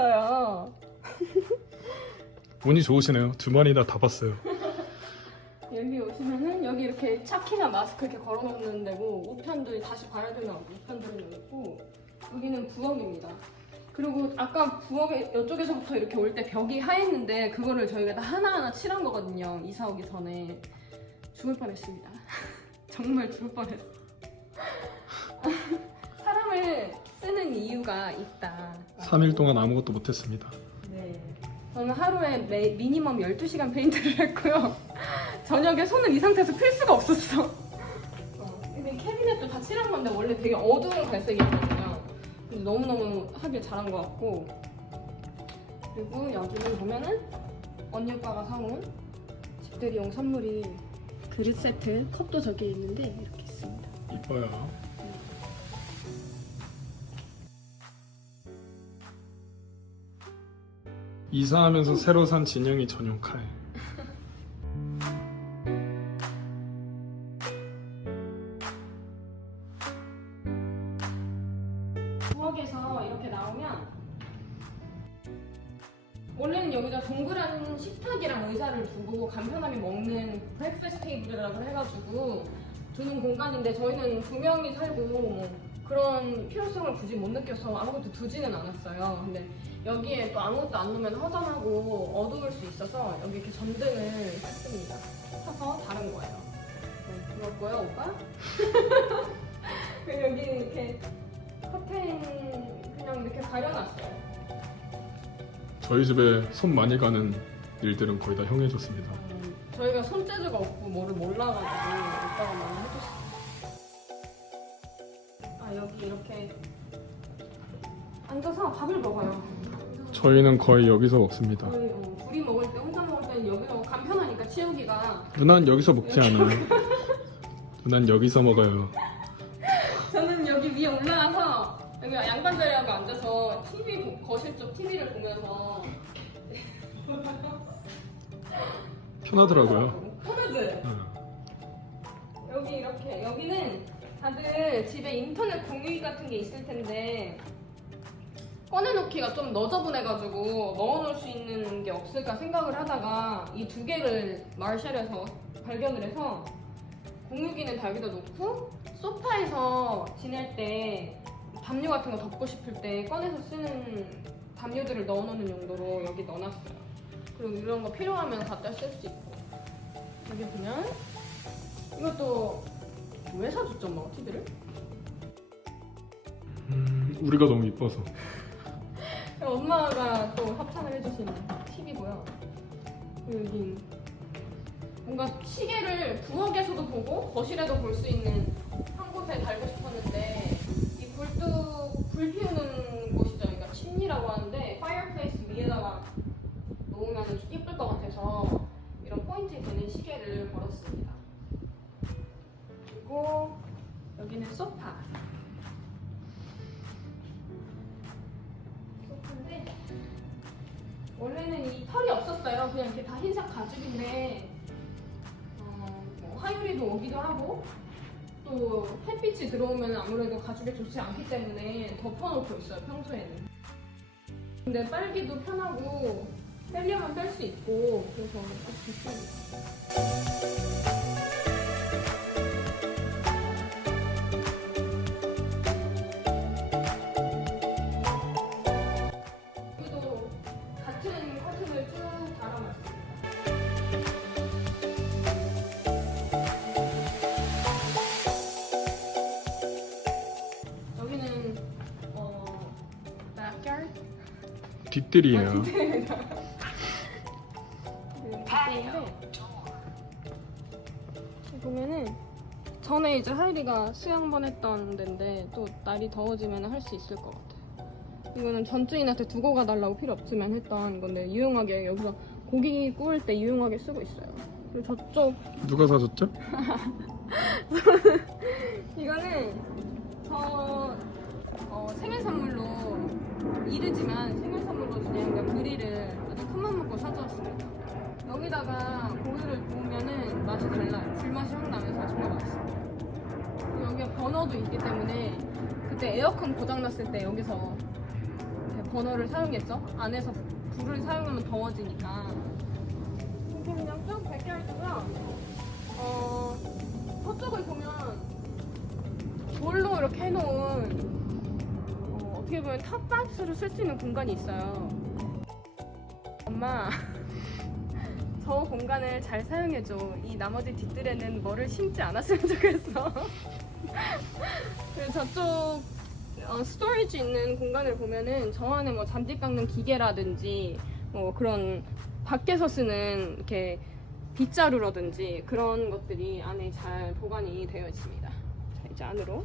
봤어요. 운이 좋으시네요. 두 마리나 다 봤어요. 여기 오시면은 여기 이렇게 차키나 마스크 이렇게 걸어놓는 데고 우편들 다시 봐야 되는 우편들이 있고 여기는 부엌입니다. 그리고 아까 부엌에 이쪽에서부터 이렇게 올 때 벽이 하였는데 그거를 저희가 다 하나하나 칠한 거거든요. 이사 오기 전에 죽을 뻔했습니다. 정말 죽을 뻔했어. 사람을 쓰는 이유가 있다. 3일 동안 아무것도 못했습니다. 네. 저는 하루에 매, 미니멈 12시간 페인트를 했고요. 저녁에 손을 이 상태에서 필 수가 없었어. 어, 근데 캐비넷도 다 칠한 건데 원래 되게 어두운 갈색이었거든요. 근데 너무너무 하길 잘한 것 같고. 그리고 여기는 보면은 언니 오빠가 사온 집들이용 선물이 그릇 세트, 컵도 저기 있는데 이렇게 있습니다. 이뻐요. 이사하면서 새로 산 진영이 전용 칼. 부엌에서 이렇게 나오면 원래는 여기다 동그란 식탁이랑 의자를 두고 간편하게 먹는 브렉퍼스트 테이블이라고 해가지고 두는 공간인데 저희는 두 명이 살고 뭐 그런 필요성을 굳이 못 느껴서 아무것도 두지는 않았어요. 근데 여기에 또 아무것도 안 놓으면 허전하고 어두울 수 있어서 여기 이렇게 전등을 했습니다. 켜서 다른 거예요. 네, 그거고요, 오빠. 그리고 여기 이렇게 커튼 그냥 이렇게 가려놨어요. 저희 집에 손 많이 가는 일들은 거의 다 형이 해줬습니다. 음, 저희가 손재주가 없고 뭐를 몰라가지고 오빠가 많이 해줬어요. 이렇게 앉아서 밥을 먹어요. 저희는 거의 여기서 먹습니다. 거의 어, 둘이 먹을 때 혼자 먹을 때는 여기 서 간 편하니까 치우기가 누난 여기서 먹지 않아요. 누난 여기서 먹어요. 저는 여기 위에 올라가서 여기 양반 자리하고 앉아서 TV 보- 거실 쪽 TV를 보면서 편하더라고요. 편하지? 어. 여기 이렇게 여기는 다들 집에 인터넷 공유 같은 게 있을 텐데 꺼내놓기가 좀 너저분해가지고 넣어놓을 수 있는 게 없을까 생각을 하다가 이 두 개를 마샬에서 발견을 해서 공유기는 다 여기다 놓고 소파에서 지낼 때 담요 같은 거 덮고 싶을 때 꺼내서 쓰는 담요들을 넣어놓는 용도로 여기 넣어놨어요. 그리고 이런 거 필요하면 갖다 쓸 수 있고 여기 보면 이것도 왜 사줬죠, 엄마가 TV를? 음, 우리가 너무 이뻐서. 엄마가 또 협찬을 해주신 TV고요. 그리고 여기 뭔가 시계를 부엌에서도 보고 거실에도 볼 수 있는 한 곳에 달고 싶었는데 이 굴뚝 불 피우는 곳이죠. 그러니까 침리라고 하는데 파이어 원래는 이 털이 없었어요. 그냥 이렇게 다 흰색 가죽인데 어, 뭐 하율이도 오기도 하고 또 햇빛이 들어오면 아무래도 가죽에 좋지 않기 때문에 덮어놓고 있어요. 평소에는. 근데 빨기도 편하고 빼려면 뺄 수 있고 그래서 딱 좋습 뒷뜰이에요. 그 뒷인데 보면은 전에 이제 하이리가 수영번 했던 데인데 또 날이 더워지면 할 수 있을 것 같아요. 이거는 전주인한테 두고 가달라고 필요 없으면 했던 건데 유용하게 여기서 고기 구울 때 유용하게 쓰고 있어요. 그리고 저쪽 누가 사줬죠? 이거는 저 어, 생일 선물로 이르지만 생일 선물로 준영이가 그릴을 아주 큰맘 먹고 사주었습니다. 여기다가 고기를 구우면은 맛이 달라요. 불맛이 확 나면서 정말 맛있어요. 여기가 버너도 있기 때문에 그때 에어컨 고장 났을 때 여기서 버너를 사용했죠. 안에서 불을 사용하면 더워지니까. 이렇게 그냥 쭉 백열두고요. 어, 서쪽을 보면 돌로 이렇게 해놓은 어, 어떻게 보면 탑박스로 쓸 수 있는 공간이 있어요. 엄마, 저 공간을 잘 사용해줘. 이 나머지 뒷뜰에는 뭐를 심지 않았으면 좋겠어. 그리고 저쪽 어, 스토리지 있는 공간을 보면은 저 안에 뭐 잔디 깎는 기계라든지 뭐 그런 밖에서 쓰는 이렇게 빗자루라든지 그런 것들이 안에 잘 보관이 되어 있습니다. 자, 이제 안으로.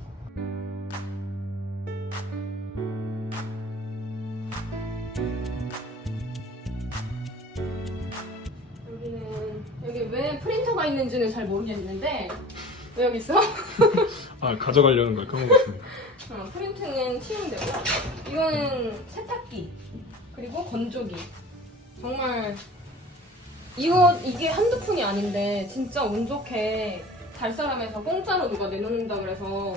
왜 프린터가 있는지는 잘 모르겠는데 왜 여기 있어? 아 가져가려는 걸 까먹었습니다. 어, 프린트는 치운되고 이거는 세탁기 그리고 건조기 정말 이거 이게 한두 푼이 아닌데 진짜 운 좋게 달사람에서 공짜로 누가 내놓는다 그래서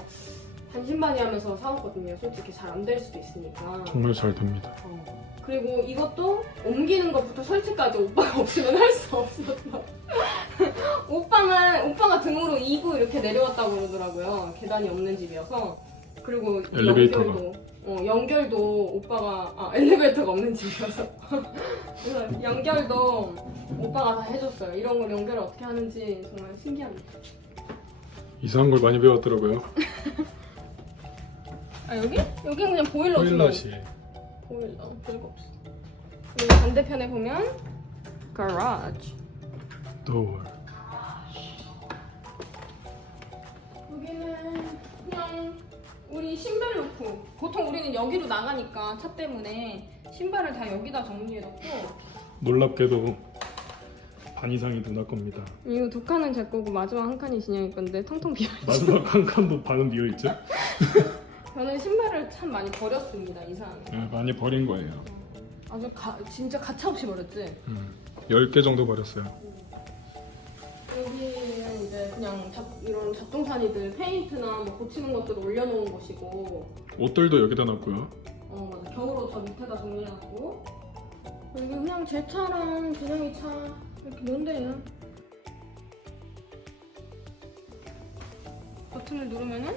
반신반의하면서 사왔거든요 솔직히 잘 안 될 수도 있으니까 정말 잘 됩니다. 어. 그리고 이것도 옮기는 것부터 설치까지 오빠가 없으면 할 수 없었어. 오빠는 오빠가 등으로 이고 이렇게 내려왔다고 그러더라고요. 계단이 없는 집이어서. 그리고 이 엘리베이터가. 연결도 어, 연결도 오빠가 아 엘리베이터가 없는 집이어서 그래서 연결도 오빠가 다 해줬어요. 이런 걸 연결을 어떻게 하는지 정말 신기합니다. 이상한 걸 많이 배웠더라고요. 아 여기? 여기 그냥 보일러 토일렛이 보일러 별거 없어. 그리고 반대편에 보면 garage. Door. 여기는 그냥 우리 신발 놓고 보통 우리는 여기로 나가니까 차 때문에 신발을 다 여기다 정리해놓고 놀랍게도 반 이상이 누나 겁니다. 이거 두 칸은 제 거고 마지막 한 칸이 진영이 건데 텅텅 비어있죠. 마지막 한 칸도 반은 비어 있죠? 저는 신발을 참 많이 버렸습니다 이상하게. 네, 많이 버린 거예요. 아주 가, 진짜 가차없이 버렸지. 음, 10개 정도 버렸어요. 잡, 이런 잡동사니들 페인트나 뭐 고치는 것들을 올려놓은 곳이고. 옷들도 여기다 놨고요. 어 맞아. 겨울옷 저 밑에다 정리해놨고. 여기 그냥 제 차랑 진영이 차 이렇게 놓은데요. 버튼을 누르면은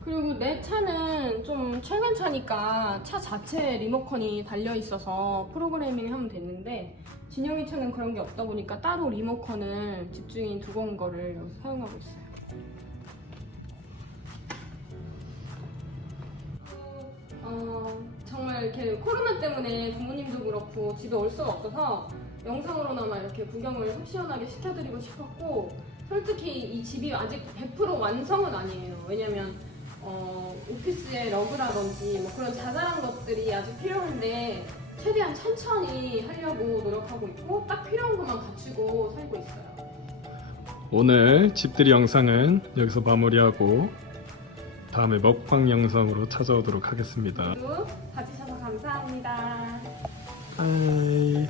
그리고 내 차는 좀 최근 차니까 차 자체에 리모컨이 달려 있어서 프로그래밍 하면 됐는데 진영이 차는 그런 게 없다 보니까 따로 리모컨을 집주인 두고 온 거를 사용하고 있어요. 어, 정말 이렇게 코로나 때문에 부모님도 그렇고 집에 올 수가 없어서 영상으로나마 이렇게 구경을 속 시원하게 시켜드리고 싶었고 솔직히 이 집이 아직 100% 완성은 아니에요. 왜냐면 어, 오피스의 러그라든지 뭐 그런 자잘한 것들이 아직 필요한데 최대한 천천히 하려고 노력하고 있고 딱 필요한 것만 갖추고 살고 있어요. 오늘 집들이 영상은 여기서 마무리하고 다음에 먹방 영상으로 찾아오도록 하겠습니다. 그리고 봐주셔서 감사합니다. 바이.